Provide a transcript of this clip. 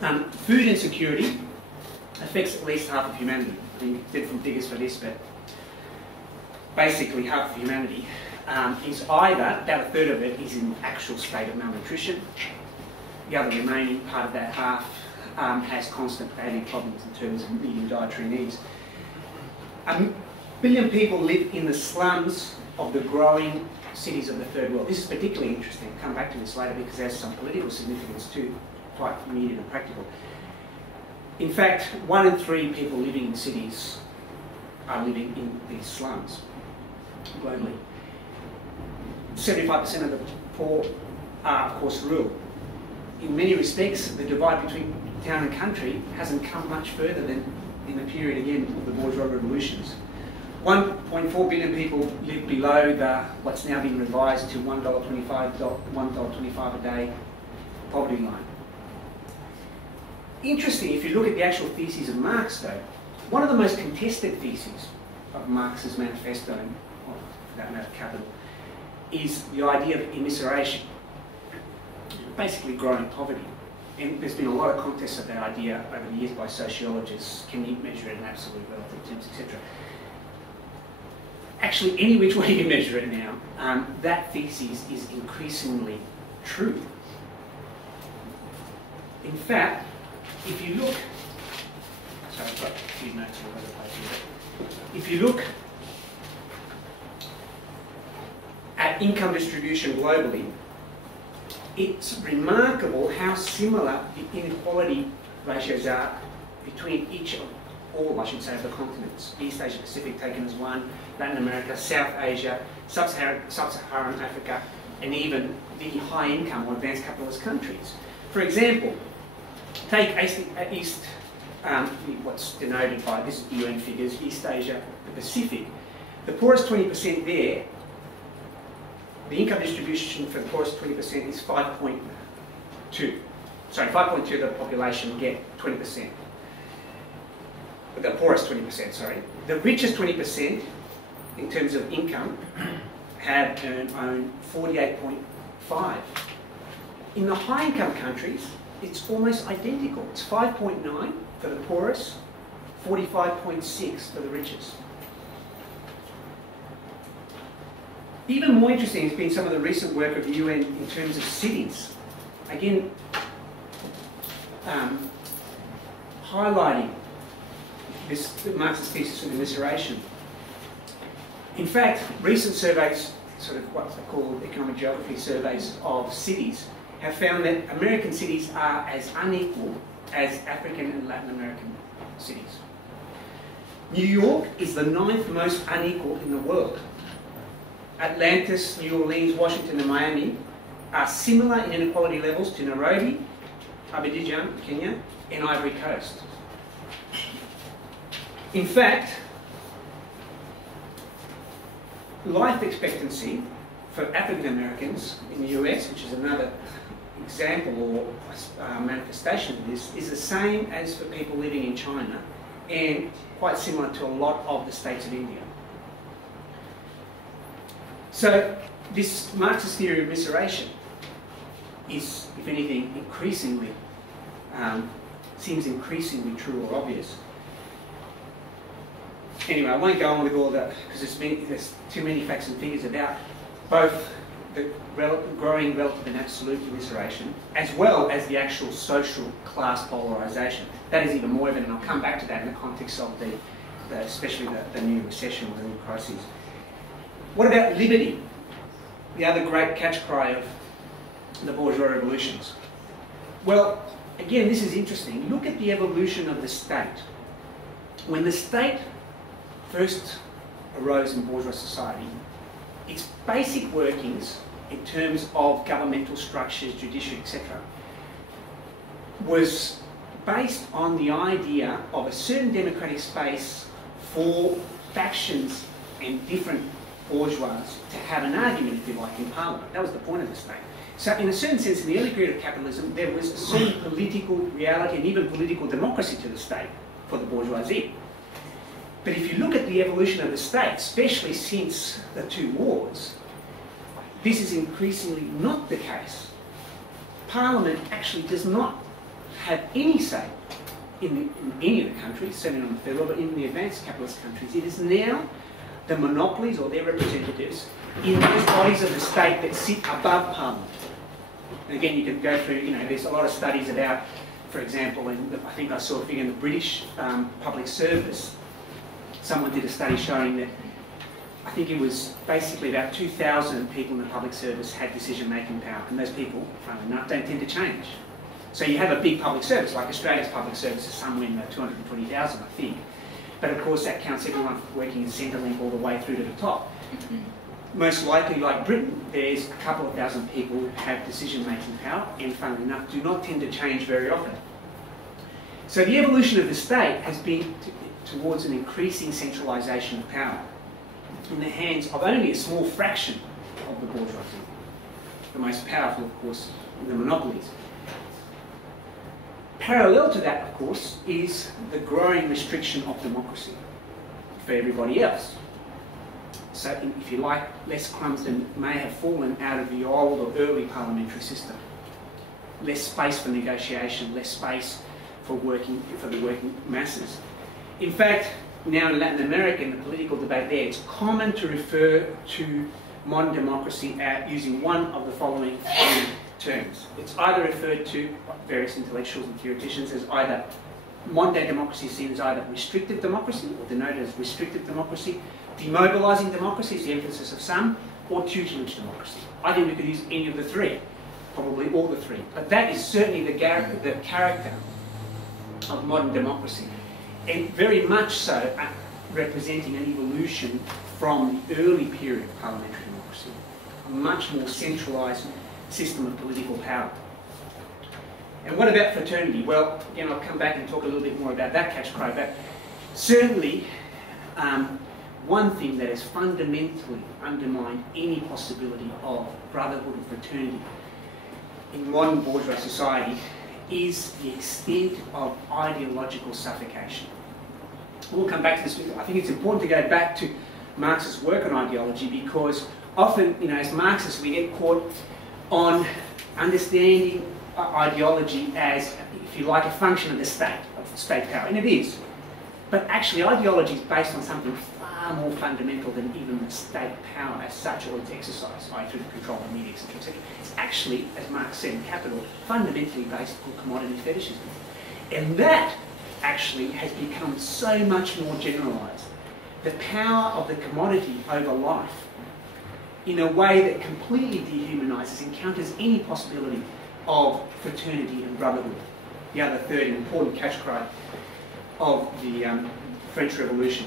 Food insecurity affects at least half of humanity. I mean, different figures for this, but basically half of humanity is either, about a third of it is in actual state of malnutrition. The other remaining part of that half has constant daily problems in terms of meeting dietary needs. 1 billion people live in the slums of the growing cities of the third world. This is particularly interesting. I'll come back to this later because it has some political significance too, quite immediate and practical. In fact, 1 in 3 people living in cities are living in these slums globally. 75% of the poor are, of course, rural. In many respects, the divide between town and country hasn't come much further than in the period, again, of the bourgeois revolutions. 1.4 billion people live below what's now been revised to $1.25 a day poverty line. Interesting, if you look at the actual theses of Marx, though, one of the most contested theses of Marx's manifesto, or for that matter, Capital, is the idea of immiseration, basically growing poverty. And there's been a lot of contests of that idea over the years by sociologists. Can you measure it in absolute relative terms, etc. Actually, any which way you measure it now, that thesis is increasingly true. In fact, if you look, sorry, I've got a few notes all over the place here. If you look at income distribution globally, it's remarkable how similar the inequality ratios are between all, I should say, of the continents. East Asia Pacific taken as one, Latin America, South Asia, Sub-Saharan Africa, and even the high income or advanced capitalist countries. For example, take what's denoted by, this is UN figures, East Asia, the Pacific. The poorest 20% there, the income distribution for the poorest 20% is 5.2. Sorry, 5.2 of the population get 20%. The poorest 20%, sorry. The richest 20% in terms of income own 48.5. In the high income countries, it's almost identical. It's 5.9 for the poorest, 45.6 for the richest. Even more interesting has been some of the recent work of the UN in terms of cities. Again, highlighting this Marxist thesis of immiseration. In fact, recent surveys, sort of what they call economic geography surveys of cities, have found that American cities are as unequal as African and Latin American cities. New York is the 9th most unequal in the world. Atlantis, New Orleans, Washington and Miami are similar in inequality levels to Nairobi, Abidjan, Kenya, and Ivory Coast. In fact, life expectancy for African Americans in the US, which is another example or manifestation of this, is the same as for people living in China and quite similar to a lot of the states of India. So this Marxist theory of immiseration is, if anything, increasingly, seems increasingly true or obvious. Anyway, I won't go on with all that because there's too many facts and figures about both the growing relative and absolute immiseration as well as the actual social class polarisation. That is even more evident, and I'll come back to that in the context of especially the new recession or the new crises. What about liberty? The other great catch cry of the bourgeois revolutions. Well, again, this is interesting. Look at the evolution of the state. When the state first arose in bourgeois society, its basic workings in terms of governmental structures, judiciary, etc., was based on the idea of a certain democratic space for factions and different bourgeois to have an argument, if you like, in Parliament. That was the point of the state. So in a certain sense, in the early period of capitalism, there was a certain political reality and even political democracy to the state for the bourgeoisie. But if you look at the evolution of the state, especially since the two wars, this is increasingly not the case. Parliament actually does not have any say in any of the countries, certainly not the third world, but in the advanced capitalist countries. It is now the monopolies or their representatives in those bodies of the state that sit above Parliament. And again, you can go through, you know, there's a lot of studies about, for example, I think I saw a figure in the British public service. Someone did a study showing that I think it was basically about 2,000 people in the public service had decision-making power, and those people, funnily enough, don't tend to change. So you have a big public service, like Australia's public service is somewhere in the 220,000, I think. But of course that counts everyone working in Centrelink all the way through to the top. Most likely, like Britain, there's a couple of thousand people who have decision-making power, and funnily enough, do not tend to change very often. So the evolution of the state has been towards an increasing centralisation of power in the hands of only a small fraction of the bourgeoisie. The most powerful, of course, the monopolies. Parallel to that, of course, is the growing restriction of democracy for everybody else. So, if you like, less crumbs than may have fallen out of the old or early parliamentary system. Less space for negotiation, less space for the working masses. In fact, now in Latin America, in the political debate there, it's common to refer to modern democracy using one of the following three terms. It's either referred to by various intellectuals and theoreticians as either modern day democracy is seen as either restrictive democracy, or denoted as restrictive democracy, demobilising democracy is the emphasis of some, or tutelage democracy. I think we could use any of the three, probably all the three. But that is certainly the character of modern democracy, and very much so representing an evolution from the early period of parliamentary democracy, a much more centralised system of political power. And what about fraternity? Well, again, I'll come back and talk a little bit more about that catch cry, but certainly one thing that has fundamentally undermined any possibility of brotherhood and fraternity in modern bourgeois society is the extent of ideological suffocation. We'll come back to this. I think it's important to go back to Marx's work on ideology, because often, you know, as Marxists, we get caught on understanding ideology as, if you like, a function of the state power, and it is. But actually, ideology is based on something far more fundamental than even the state power as such, or its exercise, i.e. through the control of media, etc., etc. It's actually, as Marx said in Capital, fundamentally based on commodity fetishism. And that actually has become so much more generalised. The power of the commodity over life, in a way that completely dehumanises, encounters any possibility of fraternity and brotherhood. The other third important catch cry of the French Revolution.